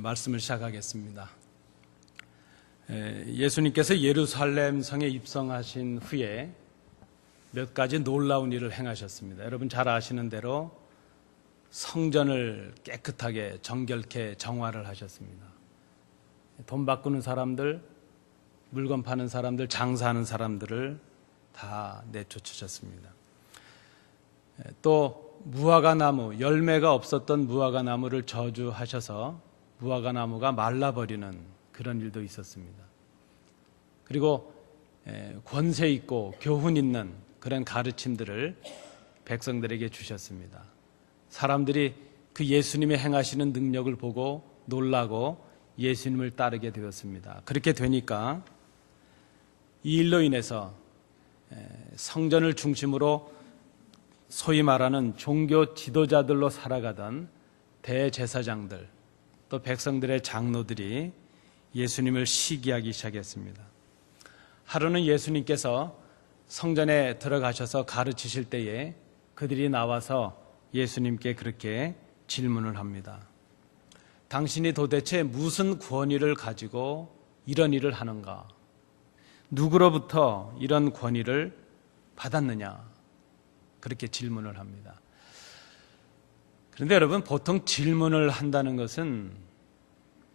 말씀을 시작하겠습니다. 예수님께서 예루살렘 성에 입성하신 후에 몇 가지 놀라운 일을 행하셨습니다. 여러분 잘 아시는 대로 성전을 깨끗하게 정결케 정화를 하셨습니다. 돈 바꾸는 사람들, 물건 파는 사람들, 장사하는 사람들을 다 내쫓으셨습니다. 또 무화과나무, 열매가 없었던 무화과나무를 저주하셔서 무화과나무가 말라버리는 그런 일도 있었습니다. 그리고 권세 있고 교훈 있는 그런 가르침들을 백성들에게 주셨습니다. 사람들이 그 예수님의 행하시는 능력을 보고 놀라고 예수님을 따르게 되었습니다. 그렇게 되니까 이 일로 인해서 성전을 중심으로 소위 말하는 종교 지도자들로 살아가던 대제사장들 또 백성들의 장로들이 예수님을 시기하기 시작했습니다. 하루는 예수님께서 성전에 들어가셔서 가르치실 때에 그들이 나와서 예수님께 그렇게 질문을 합니다. 당신이 도대체 무슨 권위를 가지고 이런 일을 하는가? 누구로부터 이런 권위를 받았느냐? 그렇게 질문을 합니다. 그런데 여러분, 보통 질문을 한다는 것은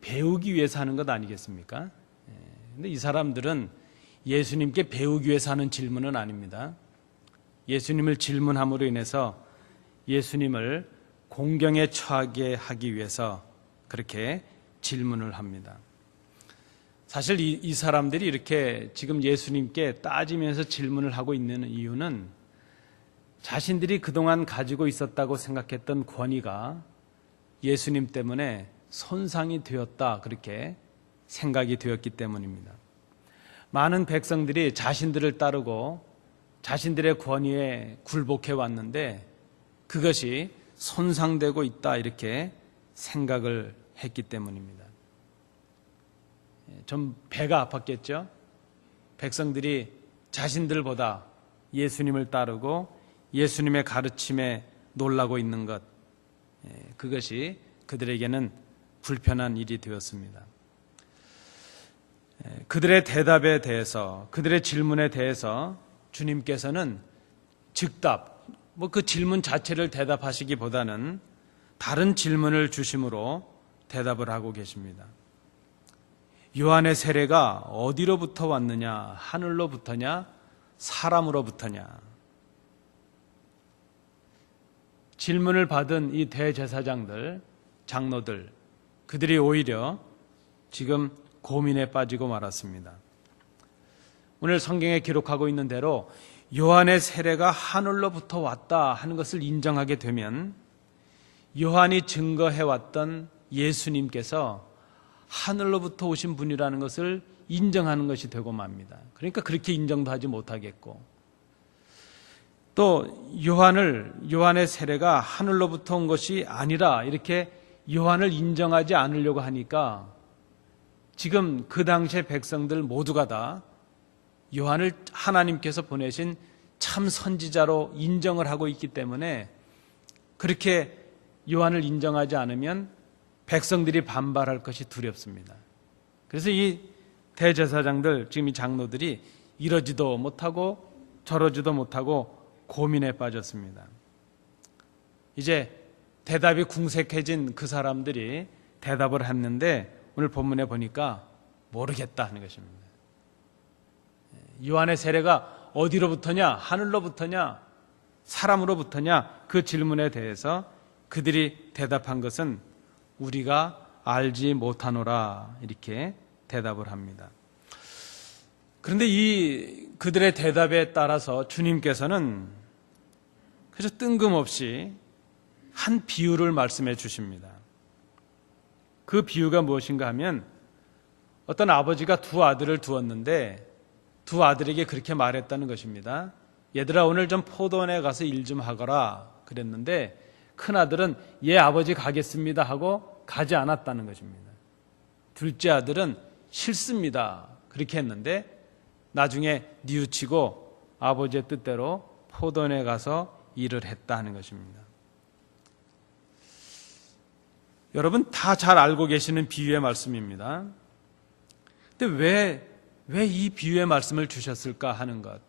배우기 위해서 하는 것 아니겠습니까? 그런데 이 사람들은 예수님께 배우기 위해서 하는 질문은 아닙니다. 예수님을 질문함으로 인해서 예수님을 공경에 처하게 하기 위해서 그렇게 질문을 합니다. 사실 이 사람들이 이렇게 지금 예수님께 따지면서 질문을 하고 있는 이유는 자신들이 그동안 가지고 있었다고 생각했던 권위가 예수님 때문에 손상이 되었다, 그렇게 생각이 되었기 때문입니다. 많은 백성들이 자신들을 따르고 자신들의 권위에 굴복해 왔는데 그것이 손상되고 있다, 이렇게 생각을 했기 때문입니다. 좀 배가 아팠겠죠? 백성들이 자신들보다 예수님을 따르고 예수님의 가르침에 놀라고 있는 것, 그것이 그들에게는 불편한 일이 되었습니다. 그들의 대답에 대해서, 그들의 질문에 대해서 주님께서는 즉답, 그 질문 자체를 대답하시기보다는 다른 질문을 주심으로 대답을 하고 계십니다. 요한의 세례가 어디로부터 왔느냐? 하늘로부터냐? 사람으로부터냐? 질문을 받은 이 대제사장들, 장로들, 그들이 오히려 지금 고민에 빠지고 말았습니다. 오늘 성경에 기록하고 있는 대로 요한의 세례가 하늘로부터 왔다 하는 것을 인정하게 되면 요한이 증거해왔던 예수님께서 하늘로부터 오신 분이라는 것을 인정하는 것이 되고 맙니다. 그러니까 그렇게 인정도 하지 못하겠고, 또 요한의 세례가 하늘로부터 온 것이 아니라 이렇게 요한을 인정하지 않으려고 하니까 지금 그 당시의 백성들 모두가 다 요한을 하나님께서 보내신 참 선지자로 인정을 하고 있기 때문에 그렇게 요한을 인정하지 않으면 백성들이 반발할 것이 두렵습니다. 그래서 이 대제사장들, 지금 이 장로들이 이러지도 못하고 저러지도 못하고 고민에 빠졌습니다. 이제 대답이 궁색해진 그 사람들이 대답을 했는데 오늘 본문에 보니까 모르겠다 하는 것입니다. 요한의 세례가 어디로부터냐? 하늘로부터냐? 사람으로부터냐? 그 질문에 대해서 그들이 대답한 것은 우리가 알지 못하노라, 이렇게 대답을 합니다. 그런데 이 그들의 대답에 따라서 주님께서는 그저 뜬금없이 한 비유를 말씀해 주십니다. 그 비유가 무엇인가 하면 어떤 아버지가 두 아들을 두었는데 두 아들에게 그렇게 말했다는 것입니다. 얘들아, 오늘 좀 포도원에 가서 일 좀 하거라 그랬는데 큰아들은 예 아버지 가겠습니다 하고 가지 않았다는 것입니다. 둘째 아들은 싫습니다 그렇게 했는데 나중에 뉘우치고 아버지의 뜻대로 포도원에 가서 일을 했다 하는 것입니다. 여러분 다 잘 알고 계시는 비유의 말씀입니다. 근데 왜 이 비유의 말씀을 주셨을까 하는 것.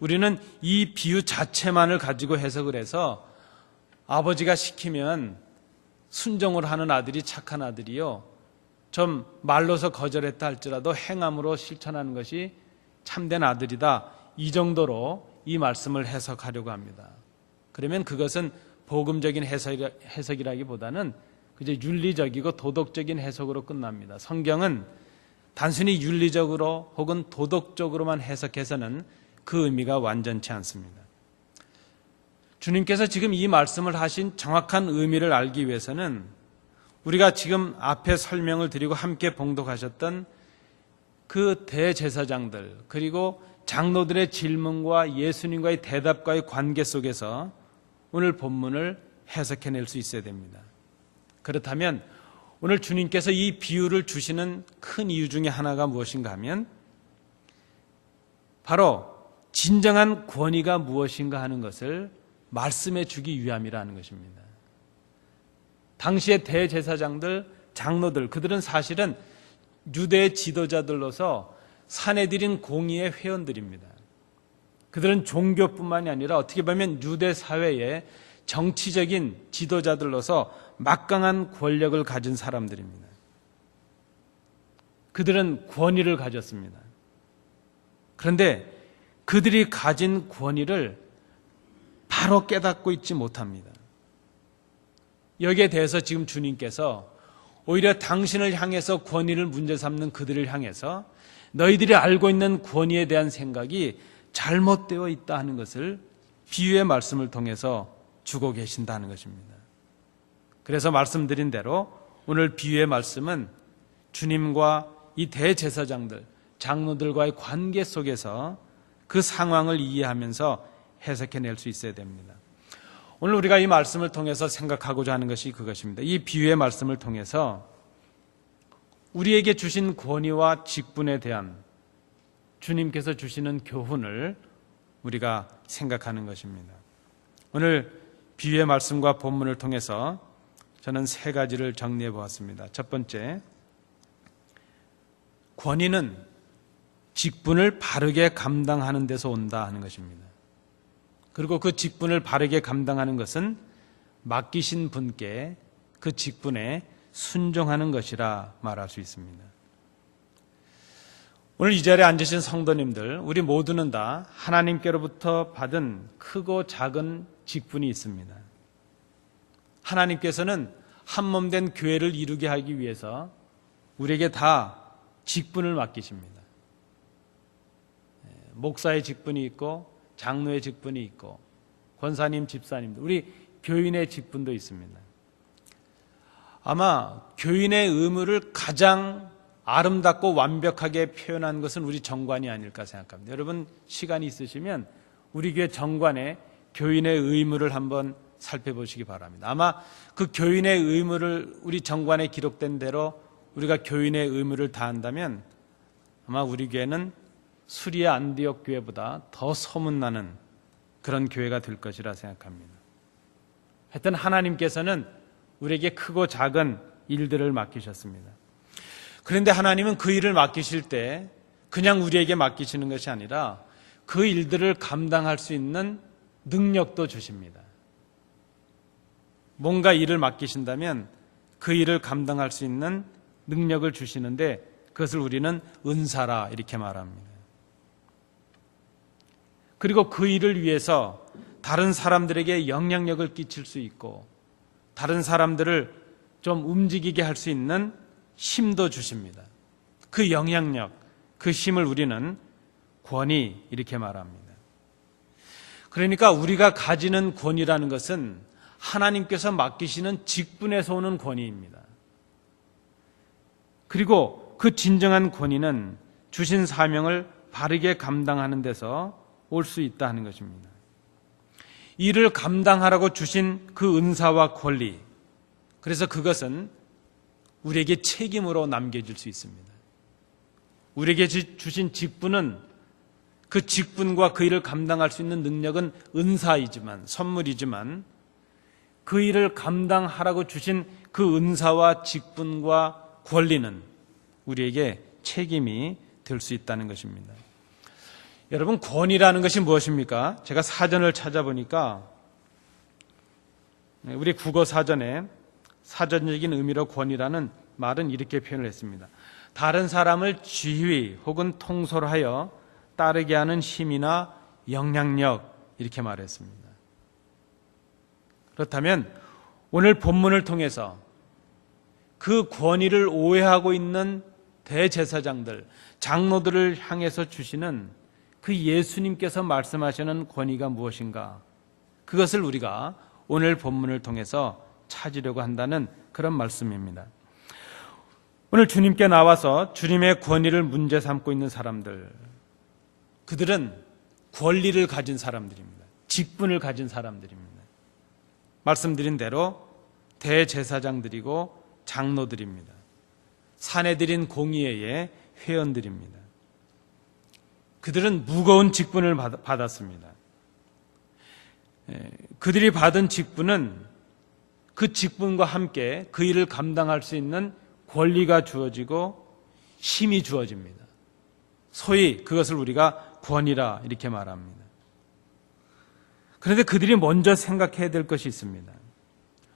우리는 이 비유 자체만을 가지고 해석을 해서 아버지가 시키면 순종을 하는 아들이 착한 아들이요, 좀 말로서 거절했다 할지라도 행함으로 실천하는 것이 참된 아들이다, 이 정도로 이 말씀을 해석하려고 합니다. 그러면 그것은 복음적인 해석이라기보다는 그저 윤리적이고 도덕적인 해석으로 끝납니다. 성경은 단순히 윤리적으로 혹은 도덕적으로만 해석해서는 그 의미가 완전치 않습니다. 주님께서 지금 이 말씀을 하신 정확한 의미를 알기 위해서는 우리가 지금 앞에 설명을 드리고 함께 봉독하셨던 그 대제사장들 그리고 장로들의 질문과 예수님과의 대답과의 관계 속에서 오늘 본문을 해석해낼 수 있어야 됩니다. 그렇다면 오늘 주님께서 이 비유를 주시는 큰 이유 중에 하나가 무엇인가 하면 바로 진정한 권위가 무엇인가 하는 것을 말씀해 주기 위함이라는 것입니다. 당시의 대제사장들, 장로들, 그들은 사실은 유대 지도자들로서 사내들인 공의의 회원들입니다. 그들은 종교뿐만이 아니라 어떻게 보면 유대 사회의 정치적인 지도자들로서 막강한 권력을 가진 사람들입니다. 그들은 권위를 가졌습니다. 그런데 그들이 가진 권위를 바로 깨닫고 있지 못합니다. 여기에 대해서 지금 주님께서 오히려 당신을 향해서 권위를 문제 삼는 그들을 향해서 너희들이 알고 있는 권위에 대한 생각이 잘못되어 있다 하는 것을 비유의 말씀을 통해서 주고 계신다는 것입니다. 그래서 말씀드린 대로 오늘 비유의 말씀은 주님과 이 대제사장들, 장로들과의 관계 속에서 그 상황을 이해하면서 해석해낼 수 있어야 됩니다. 오늘 우리가 이 말씀을 통해서 생각하고자 하는 것이 그것입니다. 이 비유의 말씀을 통해서 우리에게 주신 권위와 직분에 대한 주님께서 주시는 교훈을 우리가 생각하는 것입니다. 오늘 비유의 말씀과 본문을 통해서 저는 세 가지를 정리해 보았습니다. 첫 번째, 권위는 직분을 바르게 감당하는 데서 온다 하는 것입니다. 그리고 그 직분을 바르게 감당하는 것은 맡기신 분께 그 직분에 순종하는 것이라 말할 수 있습니다. 오늘 이 자리에 앉으신 성도님들, 우리 모두는 다 하나님께로부터 받은 크고 작은 직분이 있습니다. 하나님께서는 한 몸 된 교회를 이루게 하기 위해서 우리에게 다 직분을 맡기십니다. 목사의 직분이 있고 장로의 직분이 있고 권사님, 집사님들, 우리 교인의 직분도 있습니다. 아마 교인의 의무를 가장 아름답고 완벽하게 표현한 것은 우리 정관이 아닐까 생각합니다. 여러분 시간이 있으시면 우리 교회 정관의 교인의 의무를 한번 살펴보시기 바랍니다. 아마 그 교인의 의무를 우리 정관에 기록된 대로 우리가 교인의 의무를 다한다면 아마 우리 교회는 수리아 안디옥 교회보다 더 소문나는 그런 교회가 될 것이라 생각합니다. 하여튼 하나님께서는 우리에게 크고 작은 일들을 맡기셨습니다. 그런데 하나님은 그 일을 맡기실 때 그냥 우리에게 맡기시는 것이 아니라 그 일들을 감당할 수 있는 능력도 주십니다. 뭔가 일을 맡기신다면 그 일을 감당할 수 있는 능력을 주시는데 그것을 우리는 은사라 이렇게 말합니다. 그리고 그 일을 위해서 다른 사람들에게 영향력을 끼칠 수 있고 다른 사람들을 좀 움직이게 할 수 있는 힘도 주십니다. 그 영향력, 그 힘을 우리는 권위 이렇게 말합니다. 그러니까 우리가 가지는 권위라는 것은 하나님께서 맡기시는 직분에서 오는 권위입니다. 그리고 그 진정한 권위는 주신 사명을 바르게 감당하는 데서 올 수 있다 하는 것입니다. 이를 감당하라고 주신 그 은사와 권리, 그래서 그것은 우리에게 책임으로 남겨질 수 있습니다. 우리에게 주신 직분은 그 직분과 그 일을 감당할 수 있는 능력은 은사이지만, 선물이지만 그 일을 감당하라고 주신 그 은사와 직분과 권리는 우리에게 책임이 될 수 있다는 것입니다. 여러분, 권위라는 것이 무엇입니까? 제가 사전을 찾아보니까 우리 국어 사전에 사전적인 의미로 권위라는 말은 이렇게 표현을 했습니다. 다른 사람을 지휘 혹은 통솔하여 따르게 하는 힘이나 영향력, 이렇게 말했습니다. 그렇다면 오늘 본문을 통해서 그 권위를 오해하고 있는 대제사장들, 장로들을 향해서 주시는 그 예수님께서 말씀하시는 권위가 무엇인가? 그것을 우리가 오늘 본문을 통해서 찾으려고 한다는 그런 말씀입니다. 오늘 주님께 나와서 주님의 권위를 문제 삼고 있는 사람들, 그들은 권리를 가진 사람들입니다. 직분을 가진 사람들입니다. 말씀드린 대로 대제사장들이고 장로들입니다. 사내들인 공의회의 회원들입니다. 그들은 무거운 직분을 받았습니다. 그들이 받은 직분은 그 직분과 함께 그 일을 감당할 수 있는 권리가 주어지고 힘이 주어집니다. 소위 그것을 우리가 권위라 이렇게 말합니다. 그런데 그들이 먼저 생각해야 될 것이 있습니다.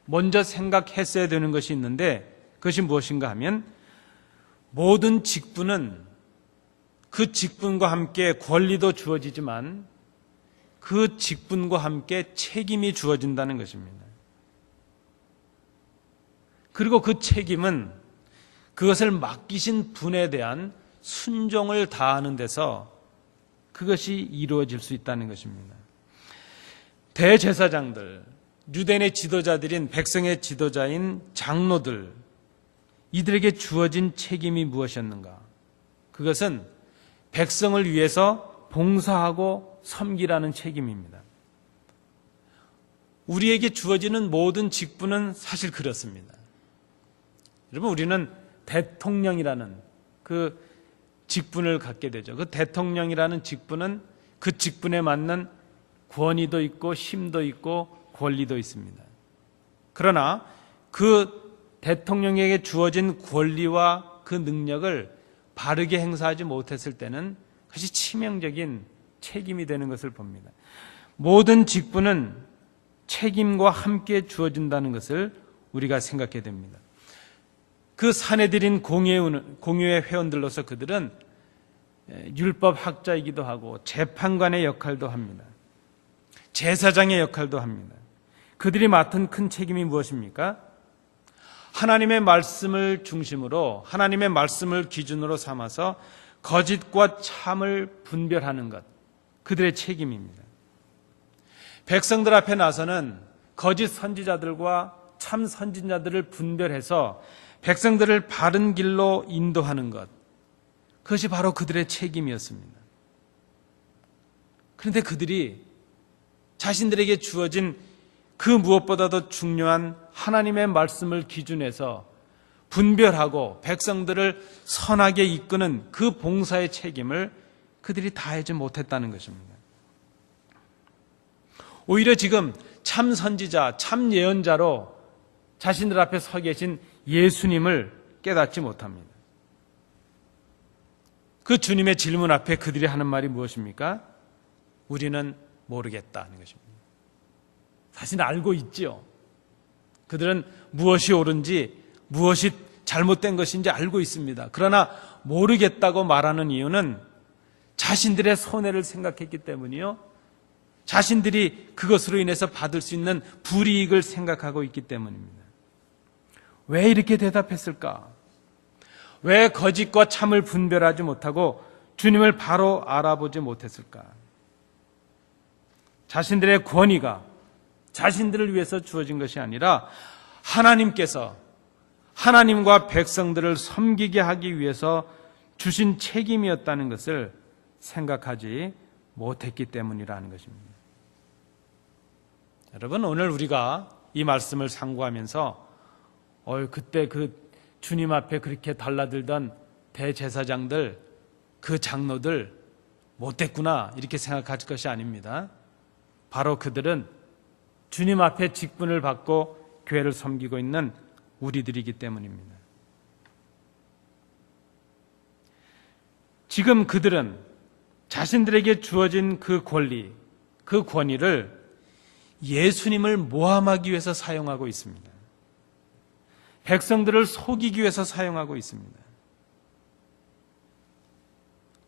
먼저 생각했어야 되는 것이 있는데 그것이 무엇인가 하면 모든 직분은 그 직분과 함께 권리도 주어지지만 그 직분과 함께 책임이 주어진다는 것입니다. 그리고 그 책임은 그것을 맡기신 분에 대한 순종을 다하는 데서 그것이 이루어질 수 있다는 것입니다. 대제사장들, 유대인의 지도자들인 백성의 지도자인 장로들, 이들에게 주어진 책임이 무엇이었는가? 그것은 백성을 위해서 봉사하고 섬기라는 책임입니다. 우리에게 주어지는 모든 직분은 사실 그렇습니다. 여러분, 우리는 대통령이라는 그 직분을 갖게 되죠. 그 대통령이라는 직분은 그 직분에 맞는 권위도 있고 힘도 있고 권리도 있습니다. 그러나 그 대통령에게 주어진 권리와 그 능력을 바르게 행사하지 못했을 때는 그것이 치명적인 책임이 되는 것을 봅니다. 모든 직분은 책임과 함께 주어진다는 것을 우리가 생각해야 됩니다. 그 사내들인 공의회 회원들로서 그들은 율법 학자이기도 하고 재판관의 역할도 합니다. 제사장의 역할도 합니다. 그들이 맡은 큰 책임이 무엇입니까? 하나님의 말씀을 중심으로, 하나님의 말씀을 기준으로 삼아서 거짓과 참을 분별하는 것, 그들의 책임입니다. 백성들 앞에 나서는 거짓 선지자들과 참 선지자들을 분별해서 백성들을 바른 길로 인도하는 것, 그것이 바로 그들의 책임이었습니다. 그런데 그들이 자신들에게 주어진 그 무엇보다도 중요한 하나님의 말씀을 기준해서 분별하고 백성들을 선하게 이끄는 그 봉사의 책임을 그들이 다하지 못했다는 것입니다. 오히려 지금 참 선지자, 참 예언자로 자신들 앞에 서 계신 예수님을 깨닫지 못합니다. 그 주님의 질문 앞에 그들이 하는 말이 무엇입니까? 우리는 모르겠다는 것입니다. 사실 알고 있지요. 그들은 무엇이 옳은지 무엇이 잘못된 것인지 알고 있습니다. 그러나 모르겠다고 말하는 이유는 자신들의 손해를 생각했기 때문이요, 자신들이 그것으로 인해서 받을 수 있는 불이익을 생각하고 있기 때문입니다. 왜 이렇게 대답했을까? 왜 거짓과 참을 분별하지 못하고 주님을 바로 알아보지 못했을까? 자신들의 권위가 자신들을 위해서 주어진 것이 아니라 하나님께서 하나님과 백성들을 섬기게 하기 위해서 주신 책임이었다는 것을 생각하지 못했기 때문이라는 것입니다. 여러분, 오늘 우리가 이 말씀을 상고하면서 그때 그 주님 앞에 그렇게 달라들던 대제사장들, 그 장로들 못됐구나 이렇게 생각할 것이 아닙니다. 바로 그들은 주님 앞에 직분을 받고 교회를 섬기고 있는 우리들이기 때문입니다. 지금 그들은 자신들에게 주어진 그 권리, 그 권위를 예수님을 모함하기 위해서 사용하고 있습니다. 백성들을 속이기 위해서 사용하고 있습니다.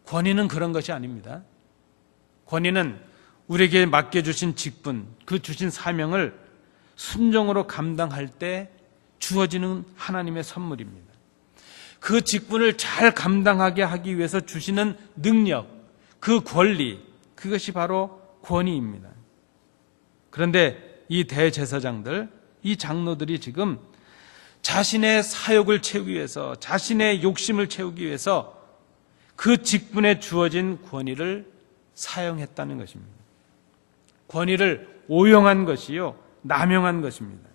권위는 그런 것이 아닙니다. 권위는 우리에게 맡겨주신 직분, 그 주신 사명을 순종으로 감당할 때 주어지는 하나님의 선물입니다. 그 직분을 잘 감당하게 하기 위해서 주시는 능력, 그 권리, 그것이 바로 권위입니다. 그런데 이 대제사장들, 이 장로들이 지금 자신의 사욕을 채우기 위해서, 자신의 욕심을 채우기 위해서 그 직분에 주어진 권위를 사용했다는 것입니다. 권위를 오용한 것이요, 남용한 것입니다.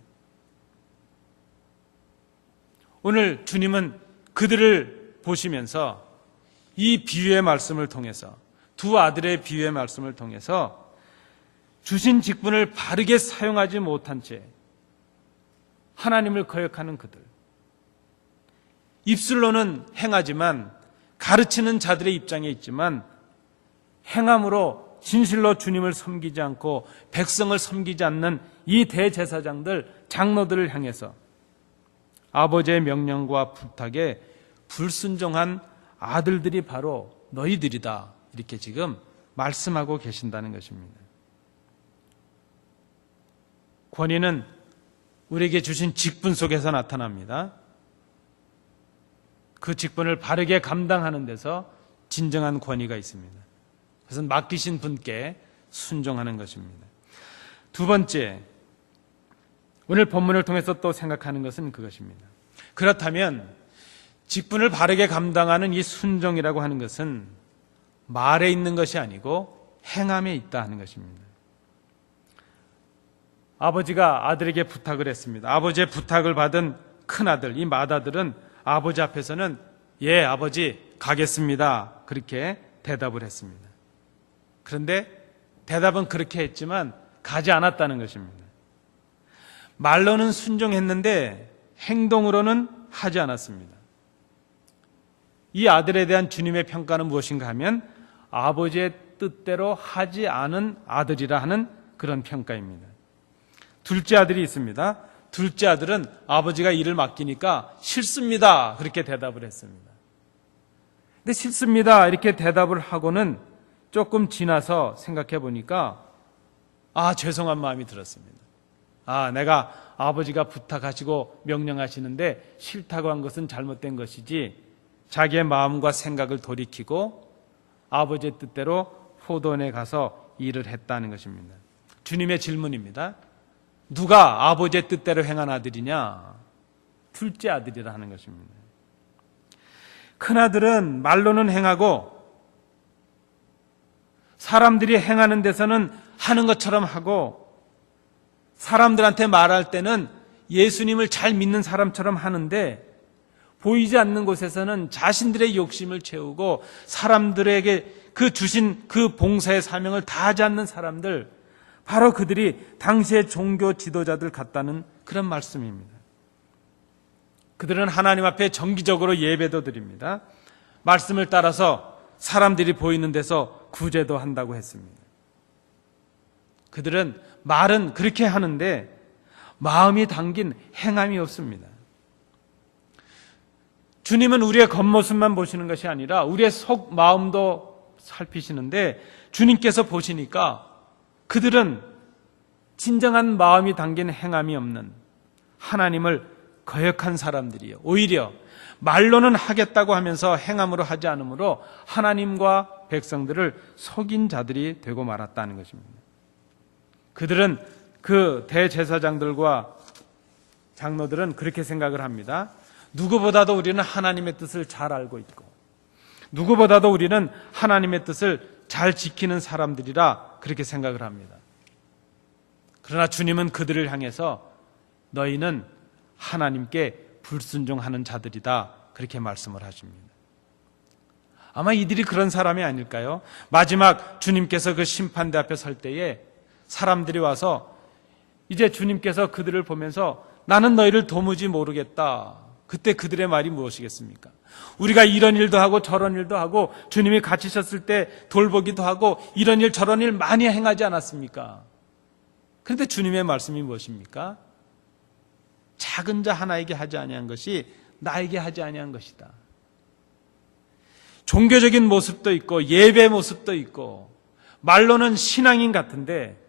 오늘 주님은 그들을 보시면서 이 비유의 말씀을 통해서, 두 아들의 비유의 말씀을 통해서 주신 직분을 바르게 사용하지 못한 채 하나님을 거역하는 그들, 입술로는 행하지만, 가르치는 자들의 입장에 있지만 행함으로 진실로 주님을 섬기지 않고 백성을 섬기지 않는 이 대제사장들, 장로들을 향해서 아버지의 명령과 부탁에 불순종한 아들들이 바로 너희들이다, 이렇게 지금 말씀하고 계신다는 것입니다. 권위는 우리에게 주신 직분 속에서 나타납니다. 그 직분을 바르게 감당하는 데서 진정한 권위가 있습니다. 그것은 맡기신 분께 순종하는 것입니다. 두 번째, 오늘 본문을 통해서 또 생각하는 것은 그것입니다. 그렇다면 직분을 바르게 감당하는 이 순종이라고 하는 것은 말에 있는 것이 아니고 행함에 있다 하는 것입니다. 아버지가 아들에게 부탁을 했습니다. 아버지의 부탁을 받은 큰아들, 이 맏아들은 아버지 앞에서는 예, 아버지 가겠습니다, 그렇게 대답을 했습니다. 그런데 대답은 그렇게 했지만 가지 않았다는 것입니다. 말로는 순종했는데 행동으로는 하지 않았습니다. 이 아들에 대한 주님의 평가는 무엇인가 하면 아버지의 뜻대로 하지 않은 아들이라 하는 그런 평가입니다. 둘째 아들이 있습니다. 둘째 아들은 아버지가 일을 맡기니까 싫습니다, 그렇게 대답을 했습니다. 근데 싫습니다 이렇게 대답을 하고는 조금 지나서 생각해 보니까 죄송한 마음이 들었습니다. 내가 아버지가 부탁하시고 명령하시는데 싫다고 한 것은 잘못된 것이지, 자기의 마음과 생각을 돌이키고 아버지의 뜻대로 포도원에 가서 일을 했다는 것입니다. 주님의 질문입니다. 누가 아버지의 뜻대로 행한 아들이냐? 둘째 아들이라 하는 것입니다. 큰아들은 말로는 행하고 사람들이 행하는 데서는 하는 것처럼 하고, 사람들한테 말할 때는 예수님을 잘 믿는 사람처럼 하는데 보이지 않는 곳에서는 자신들의 욕심을 채우고 사람들에게 그 주신 그 봉사의 사명을 다하지 않는 사람들, 바로 그들이 당시의 종교 지도자들 같다는 그런 말씀입니다. 그들은 하나님 앞에 정기적으로 예배도 드립니다. 말씀을 따라서 사람들이 보이는 데서 구제도 한다고 했습니다. 그들은 말은 그렇게 하는데 마음이 담긴 행함이 없습니다. 주님은 우리의 겉모습만 보시는 것이 아니라 우리의 속 마음도 살피시는데, 주님께서 보시니까 그들은 진정한 마음이 담긴 행함이 없는, 하나님을 거역한 사람들이요, 오히려 말로는 하겠다고 하면서 행함으로 하지 않으므로 하나님과 백성들을 속인 자들이 되고 말았다는 것입니다. 그들은, 그 대제사장들과 장로들은 그렇게 생각을 합니다. 누구보다도 우리는 하나님의 뜻을 잘 알고 있고, 누구보다도 우리는 하나님의 뜻을 잘 지키는 사람들이라 그렇게 생각을 합니다. 그러나 주님은 그들을 향해서 너희는 하나님께 불순종하는 자들이다, 그렇게 말씀을 하십니다. 아마 이들이 그런 사람이 아닐까요? 마지막 주님께서 그 심판대 앞에 설 때에 사람들이 와서 이제 주님께서 그들을 보면서 나는 너희를 도무지 모르겠다. 그때 그들의 말이 무엇이겠습니까? 우리가 이런 일도 하고 저런 일도 하고 주님이 갇히셨을 때 돌보기도 하고 이런 일 저런 일 많이 행하지 않았습니까? 그런데 주님의 말씀이 무엇입니까? 작은 자 하나에게 하지 아니한 것이 나에게 하지 아니한 것이다. 종교적인 모습도 있고 예배 모습도 있고 말로는 신앙인 같은데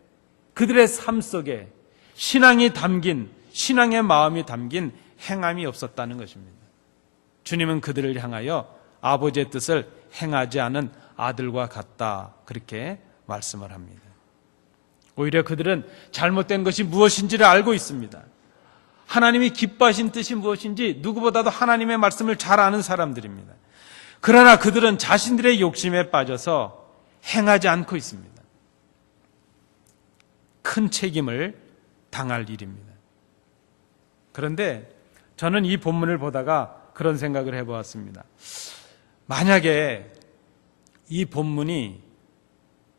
그들의 삶 속에 신앙이 담긴, 신앙의 마음이 담긴 행함이 없었다는 것입니다. 주님은 그들을 향하여 아버지의 뜻을 행하지 않은 아들과 같다, 그렇게 말씀을 합니다. 오히려 그들은 잘못된 것이 무엇인지를 알고 있습니다. 하나님이 기뻐하신 뜻이 무엇인지 누구보다도 하나님의 말씀을 잘 아는 사람들입니다. 그러나 그들은 자신들의 욕심에 빠져서 행하지 않고 있습니다. 큰 책임을 당할 일입니다. 그런데 저는 이 본문을 보다가 그런 생각을 해보았습니다. 만약에 이 본문이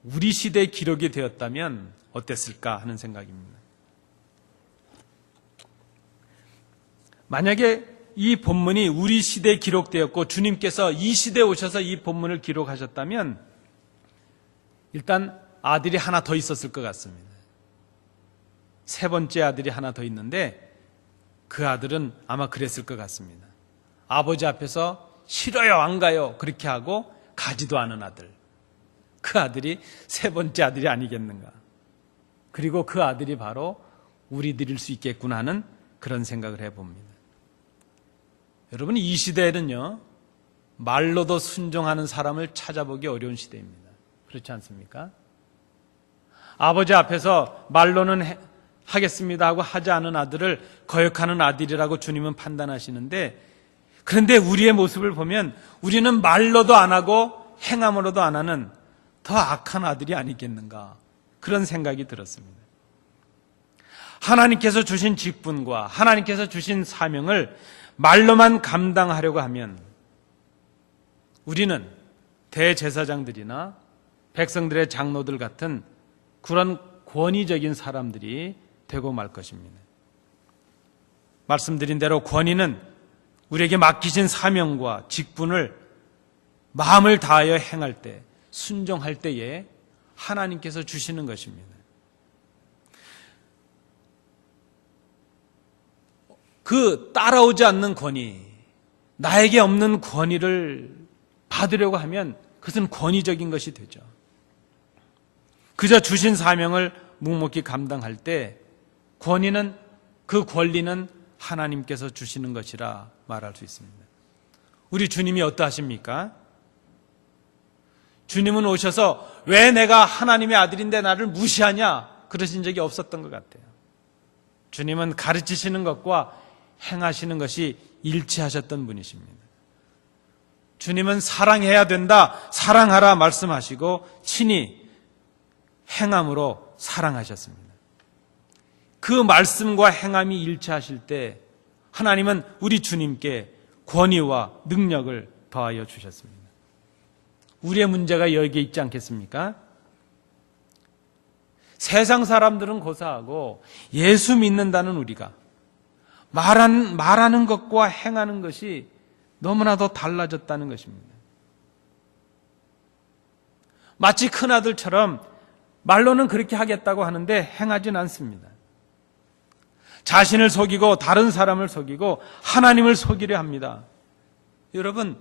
우리 시대에 기록이 되었다면 어땠을까 하는 생각입니다. 만약에 이 본문이 우리 시대에 기록되었고 주님께서 이 시대에 오셔서 이 본문을 기록하셨다면 일단 아들이 하나 더 있었을 것 같습니다. 세 번째 아들이 하나 더 있는데 그 아들은 아마 그랬을 것 같습니다. 아버지 앞에서 싫어요, 안 가요 그렇게 하고 가지도 않은 아들. 그 아들이 세 번째 아들이 아니겠는가. 그리고 그 아들이 바로 우리들일 수 있겠구나 하는 그런 생각을 해봅니다. 여러분, 이 시대에는요, 말로도 순종하는 사람을 찾아보기 어려운 시대입니다. 그렇지 않습니까? 아버지 앞에서 말로는 하겠습니다 하고 하지 않은 아들을 거역하는 아들이라고 주님은 판단하시는데, 그런데 우리의 모습을 보면 우리는 말로도 안 하고 행함으로도 안 하는 더 악한 아들이 아니겠는가, 그런 생각이 들었습니다. 하나님께서 주신 직분과 하나님께서 주신 사명을 말로만 감당하려고 하면 우리는 대제사장들이나 백성들의 장로들 같은 그런 권위적인 사람들이 되고 말 것입니다. 말씀드린 대로 권위는 우리에게 맡기신 사명과 직분을 마음을 다하여 행할 때, 순종할 때에 하나님께서 주시는 것입니다. 그 따라오지 않는 권위, 나에게 없는 권위를 받으려고 하면 그것은 권위적인 것이 되죠. 그저 주신 사명을 묵묵히 감당할 때 권위는, 그 권리는 하나님께서 주시는 것이라 말할 수 있습니다. 우리 주님이 어떠하십니까? 주님은 오셔서 왜 내가 하나님의 아들인데 나를 무시하냐 그러신 적이 없었던 것 같아요. 주님은 가르치시는 것과 행하시는 것이 일치하셨던 분이십니다. 주님은 사랑해야 된다, 사랑하라 말씀하시고 친히 행함으로 사랑하셨습니다. 그 말씀과 행함이 일치하실 때 하나님은 우리 주님께 권위와 능력을 더하여 주셨습니다. 우리의 문제가 여기에 있지 않겠습니까? 세상 사람들은 고사하고 예수 믿는다는 우리가 말하는 것과 행하는 것이 너무나도 달라졌다는 것입니다. 마치 큰아들처럼 말로는 그렇게 하겠다고 하는데 행하진 않습니다. 자신을 속이고 다른 사람을 속이고 하나님을 속이려 합니다. 여러분,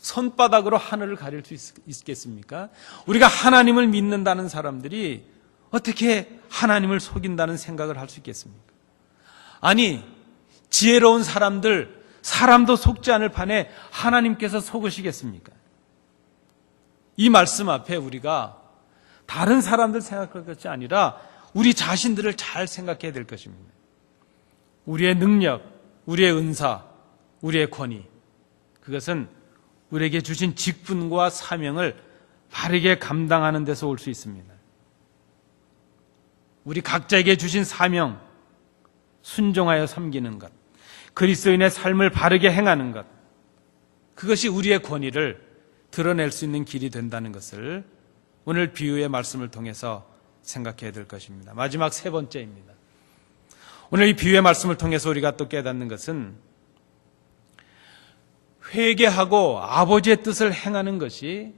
손바닥으로 하늘을 가릴 수 있겠습니까? 우리가 하나님을 믿는다는 사람들이 어떻게 하나님을 속인다는 생각을 할 수 있겠습니까? 아니, 지혜로운 사람들, 사람도 속지 않을 판에 하나님께서 속으시겠습니까? 이 말씀 앞에 우리가 다른 사람들 생각할 것이 아니라 우리 자신들을 잘 생각해야 될 것입니다. 우리의 능력, 우리의 은사, 우리의 권위, 그것은 우리에게 주신 직분과 사명을 바르게 감당하는 데서 올 수 있습니다. 우리 각자에게 주신 사명, 순종하여 섬기는 것, 그리스도인의 삶을 바르게 행하는 것, 그것이 우리의 권위를 드러낼 수 있는 길이 된다는 것을 오늘 비유의 말씀을 통해서 생각해야 될 것입니다. 마지막 세 번째입니다. 오늘 이 비유의 말씀을 통해서 우리가 또 깨닫는 것은 회개하고 아버지의 뜻을 행하는 것이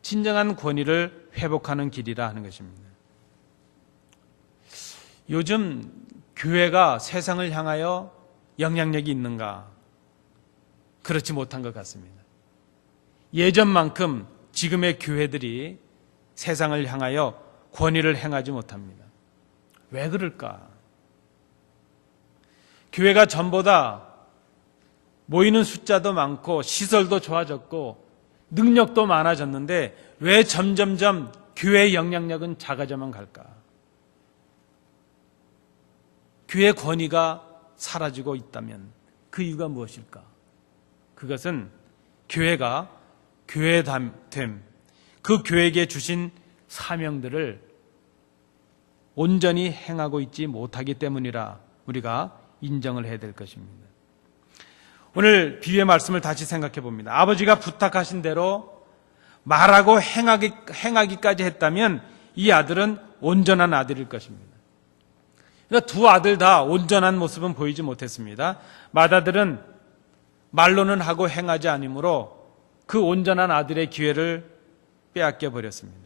진정한 권위를 회복하는 길이라 하는 것입니다. 요즘 교회가 세상을 향하여 영향력이 있는가? 그렇지 못한 것 같습니다. 예전만큼 지금의 교회들이 세상을 향하여 권위를 행하지 못합니다. 왜 그럴까? 교회가 전보다 모이는 숫자도 많고 시설도 좋아졌고 능력도 많아졌는데 왜 점점점 교회의 영향력은 작아져만 갈까? 교회의 권위가 사라지고 있다면 그 이유가 무엇일까? 그것은 교회가 교회됨, 그 교회에게 주신 사명들을 온전히 행하고 있지 못하기 때문이라 우리가 인정을 해야 될 것입니다. 오늘 비유의 말씀을 다시 생각해 봅니다. 아버지가 부탁하신 대로 말하고 행하기까지 했다면 이 아들은 온전한 아들일 것입니다. 그러니까 두 아들 다 온전한 모습은 보이지 못했습니다. 맏아들은 말로는 하고 행하지 않으므로 그 온전한 아들의 기회를 빼앗겨 버렸습니다.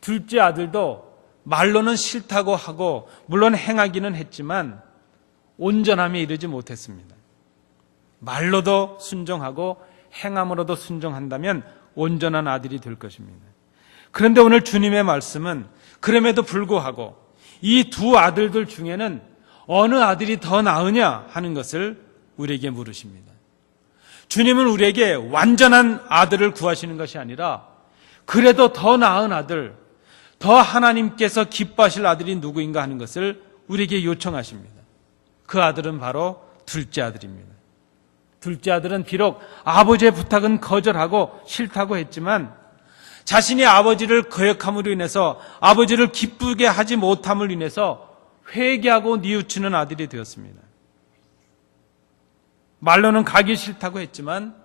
둘째 아들도 말로는 싫다고 하고 물론 행하기는 했지만 온전함에 이르지 못했습니다. 말로도 순종하고 행함으로도 순종한다면 온전한 아들이 될 것입니다. 그런데 오늘 주님의 말씀은 그럼에도 불구하고 이 두 아들들 중에는 어느 아들이 더 나으냐 하는 것을 우리에게 물으십니다. 주님은 우리에게 완전한 아들을 구하시는 것이 아니라 그래도 더 나은 아들, 더 하나님께서 기뻐하실 아들이 누구인가 하는 것을 우리에게 요청하십니다. 그 아들은 바로 둘째 아들입니다. 둘째 아들은 비록 아버지의 부탁은 거절하고 싫다고 했지만 자신이 아버지를 거역함으로 인해서 아버지를 기쁘게 하지 못함을 인해서 회개하고 뉘우치는 아들이 되었습니다. 말로는 가기 싫다고 했지만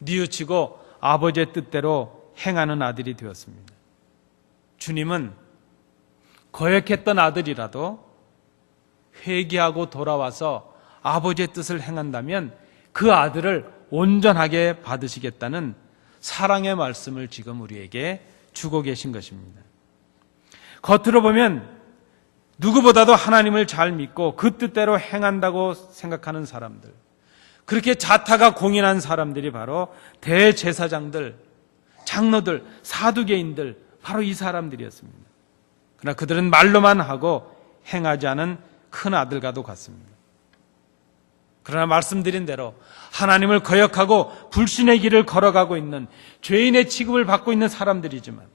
뉘우치고 아버지의 뜻대로 행하는 아들이 되었습니다. 주님은 거역했던 아들이라도 회개하고 돌아와서 아버지의 뜻을 행한다면 그 아들을 온전하게 받으시겠다는 사랑의 말씀을 지금 우리에게 주고 계신 것입니다. 겉으로 보면 누구보다도 하나님을 잘 믿고 그 뜻대로 행한다고 생각하는 사람들, 그렇게 자타가 공인한 사람들이 바로 대제사장들, 장로들, 사두개인들, 바로 이 사람들이었습니다. 그러나 그들은 말로만 하고 행하지 않은 큰 아들과도 같습니다. 그러나 말씀드린 대로 하나님을 거역하고 불신의 길을 걸어가고 있는 죄인의 취급을 받고 있는 사람들이지만,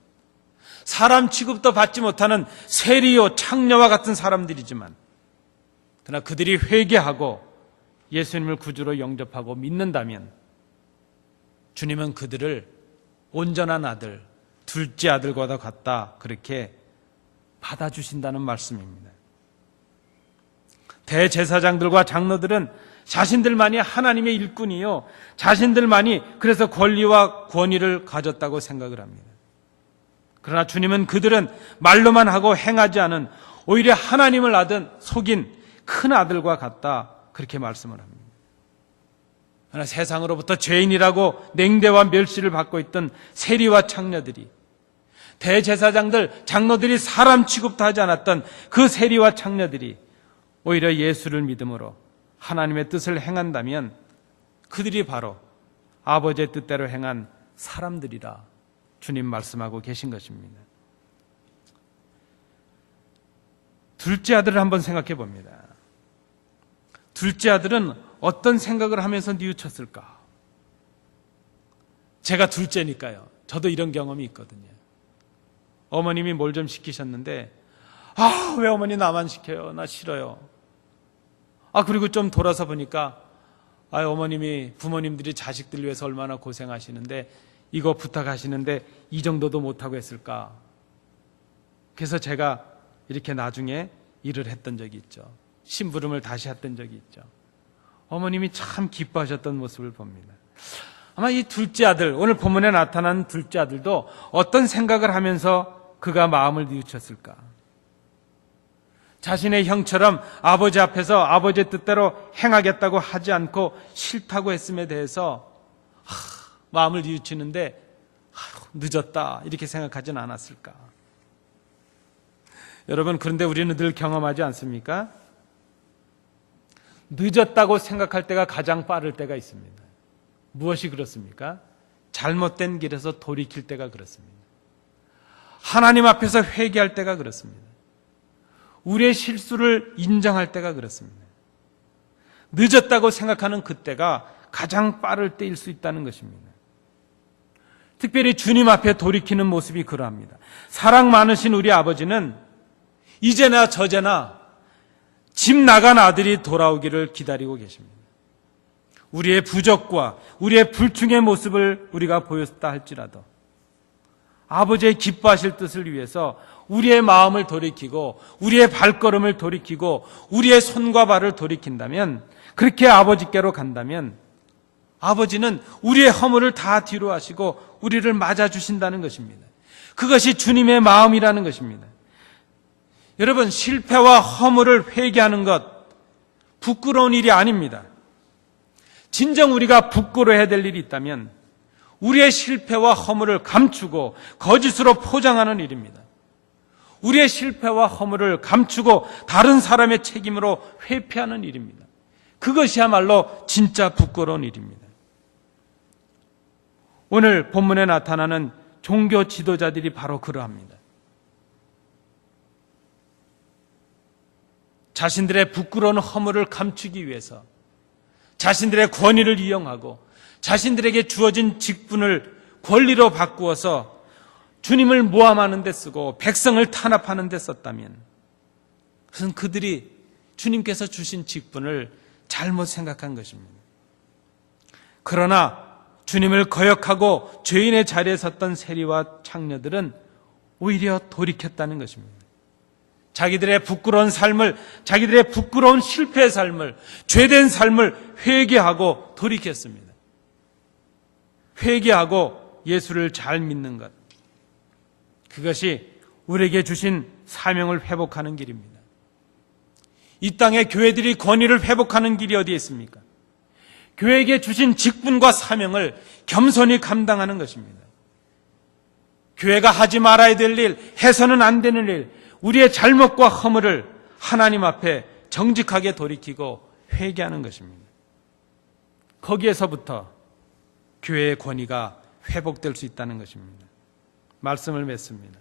사람 취급도 받지 못하는 세리요 창녀와 같은 사람들이지만, 그러나 그들이 회개하고 예수님을 구주로 영접하고 믿는다면 주님은 그들을 온전한 아들, 둘째 아들과도 같다, 그렇게 받아주신다는 말씀입니다. 대제사장들과 장로들은 자신들만이 하나님의 일꾼이요, 자신들만이 그래서 권리와 권위를 가졌다고 생각을 합니다. 그러나 주님은 그들은 말로만 하고 행하지 않은 오히려 하나님을 속인 큰 아들과 같다, 그렇게 말씀을 합니다. 그러나 세상으로부터 죄인이라고 냉대와 멸시를 받고 있던 세리와 창녀들이, 대제사장들, 장로들이 사람 취급도 하지 않았던 그 세리와 창녀들이 오히려 예수를 믿음으로 하나님의 뜻을 행한다면 그들이 바로 아버지의 뜻대로 행한 사람들이라 주님 말씀하고 계신 것입니다. 둘째 아들을 한번 생각해 봅니다. 둘째 아들은 어떤 생각을 하면서 뉘우쳤을까? 제가 둘째니까요. 저도 이런 경험이 있거든요. 어머님이 뭘 좀 시키셨는데, 왜 어머니 나만 시켜요? 나 싫어요. 그리고 좀 돌아서 보니까 어머님이, 부모님들이 자식들 위해서 얼마나 고생하시는데 이거 부탁하시는데 이 정도도 못하고 했을까? 그래서 제가 이렇게 나중에 일을 했던 적이 있죠. 심부름을 다시 했던 적이 있죠. 어머님이 참 기뻐하셨던 모습을 봅니다. 아마 이 둘째 아들, 오늘 본문에 나타난 둘째 아들도 어떤 생각을 하면서 그가 마음을 뉘우쳤을까? 자신의 형처럼 아버지 앞에서 아버지의 뜻대로 행하겠다고 하지 않고 싫다고 했음에 대해서 마음을 뉘우치는데 늦었다 이렇게 생각하진 않았을까? 여러분, 그런데 우리는 늘 경험하지 않습니까? 늦었다고 생각할 때가 가장 빠를 때가 있습니다. 무엇이 그렇습니까? 잘못된 길에서 돌이킬 때가 그렇습니다. 하나님 앞에서 회개할 때가 그렇습니다. 우리의 실수를 인정할 때가 그렇습니다. 늦었다고 생각하는 그때가 가장 빠를 때일 수 있다는 것입니다. 특별히 주님 앞에 돌이키는 모습이 그러합니다. 사랑 많으신 우리 아버지는 이제나 저제나 집 나간 아들이 돌아오기를 기다리고 계십니다. 우리의 부족과 우리의 불충의 모습을 우리가 보였다 할지라도 아버지의 기뻐하실 뜻을 위해서 우리의 마음을 돌이키고 우리의 발걸음을 돌이키고 우리의 손과 발을 돌이킨다면, 그렇게 아버지께로 간다면 아버지는 우리의 허물을 다 뒤로 하시고 우리를 맞아주신다는 것입니다. 그것이 주님의 마음이라는 것입니다. 여러분, 실패와 허물을 회개하는 것 부끄러운 일이 아닙니다. 진정 우리가 부끄러워해야 될 일이 있다면 우리의 실패와 허물을 감추고 거짓으로 포장하는 일입니다. 우리의 실패와 허물을 감추고 다른 사람의 책임으로 회피하는 일입니다. 그것이야말로 진짜 부끄러운 일입니다. 오늘 본문에 나타나는 종교 지도자들이 바로 그러합니다. 자신들의 부끄러운 허물을 감추기 위해서 자신들의 권위를 이용하고 자신들에게 주어진 직분을 권리로 바꾸어서 주님을 모함하는 데 쓰고 백성을 탄압하는 데 썼다면, 그것은 그들이 주님께서 주신 직분을 잘못 생각한 것입니다. 그러나 주님을 거역하고 죄인의 자리에 섰던 세리와 창녀들은 오히려 돌이켰다는 것입니다. 자기들의 부끄러운 삶을, 자기들의 부끄러운 실패의 삶을, 죄된 삶을 회개하고 돌이켰습니다. 회개하고 예수를 잘 믿는 것, 그것이 우리에게 주신 사명을 회복하는 길입니다. 이 땅의 교회들이 권위를 회복하는 길이 어디에 있습니까? 교회에게 주신 직분과 사명을 겸손히 감당하는 것입니다. 교회가 하지 말아야 될 일, 해서는 안 되는 일, 우리의 잘못과 허물을 하나님 앞에 정직하게 돌이키고 회개하는 것입니다. 거기에서부터 교회의 권위가 회복될 수 있다는 것입니다. 말씀을 맺습니다.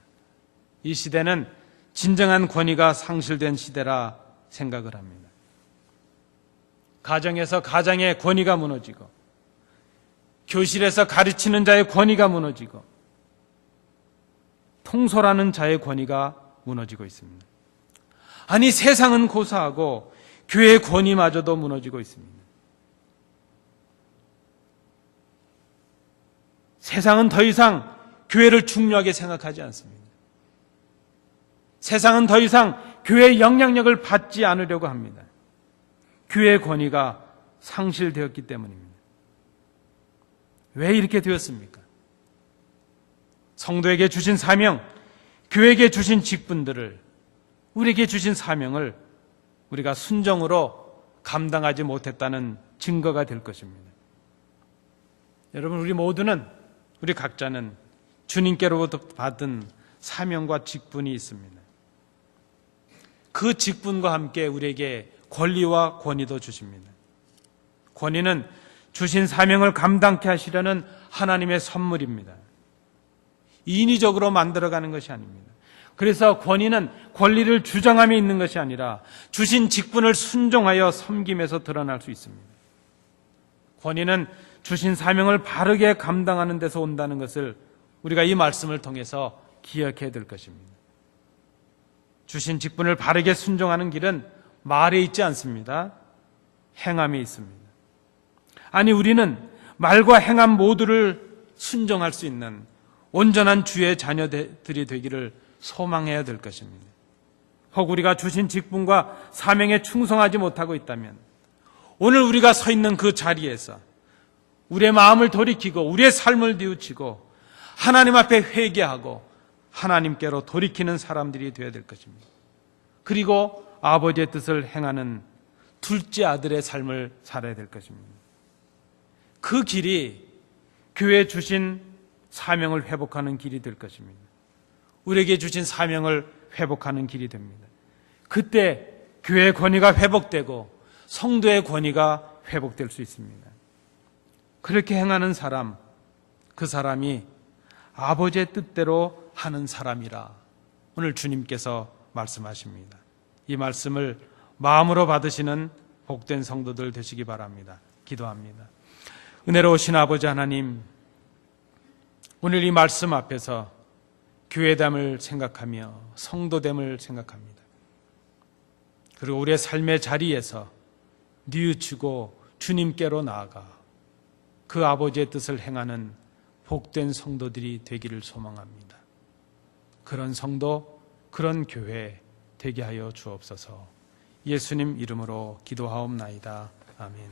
이 시대는 진정한 권위가 상실된 시대라 생각을 합니다. 가정에서 가장의 권위가 무너지고, 교실에서 가르치는 자의 권위가 무너지고, 통솔하는 자의 권위가 무너지고 있습니다. 아니, 세상은 고사하고 교회의 권위마저도 무너지고 있습니다. 세상은 더 이상 교회를 중요하게 생각하지 않습니다. 세상은 더 이상 교회의 영향력을 받지 않으려고 합니다. 교회의 권위가 상실되었기 때문입니다. 왜 이렇게 되었습니까? 성도에게 주신 사명, 교회에게 주신 직분들을, 우리에게 주신 사명을 우리가 순종으로 감당하지 못했다는 증거가 될 것입니다. 여러분, 우리 모두는, 우리 각자는 주님께로부터 받은 사명과 직분이 있습니다. 그 직분과 함께 우리에게 권리와 권위도 주십니다. 권위는 주신 사명을 감당케 하시려는 하나님의 선물입니다. 인위적으로 만들어가는 것이 아닙니다. 그래서 권위는 권리를 주장함에 있는 것이 아니라 주신 직분을 순종하여 섬김에서 드러날 수 있습니다. 권위는 주신 사명을 바르게 감당하는 데서 온다는 것을 우리가 이 말씀을 통해서 기억해야 될 것입니다. 주신 직분을 바르게 순종하는 길은 말에 있지 않습니다. 행함에 있습니다. 아니, 우리는 말과 행함 모두를 순종할 수 있는 온전한 주의 자녀들이 되기를 소망해야 될 것입니다. 혹 우리가 주신 직분과 사명에 충성하지 못하고 있다면 오늘 우리가 서 있는 그 자리에서 우리의 마음을 돌이키고 우리의 삶을 뉘우치고 하나님 앞에 회개하고 하나님께로 돌이키는 사람들이 되어야 될 것입니다. 그리고 아버지의 뜻을 행하는 둘째 아들의 삶을 살아야 될 것입니다. 그 길이 교회에 주신 사명을 회복하는 길이 될 것입니다. 우리에게 주신 사명을 회복하는 길이 됩니다. 그때 교회의 권위가 회복되고 성도의 권위가 회복될 수 있습니다. 그렇게 행하는 사람, 그 사람이 아버지의 뜻대로 하는 사람이라 오늘 주님께서 말씀하십니다. 이 말씀을 마음으로 받으시는 복된 성도들 되시기 바랍니다. 기도합니다. 은혜로우신 아버지 하나님, 오늘 이 말씀 앞에서 교회됨을 생각하며 성도됨을 생각합니다. 그리고 우리의 삶의 자리에서 뉘우치고 주님께로 나아가 그 아버지의 뜻을 행하는 복된 성도들이 되기를 소망합니다. 그런 성도, 그런 교회 되게 하여 주옵소서. 예수님 이름으로 기도하옵나이다. 아멘.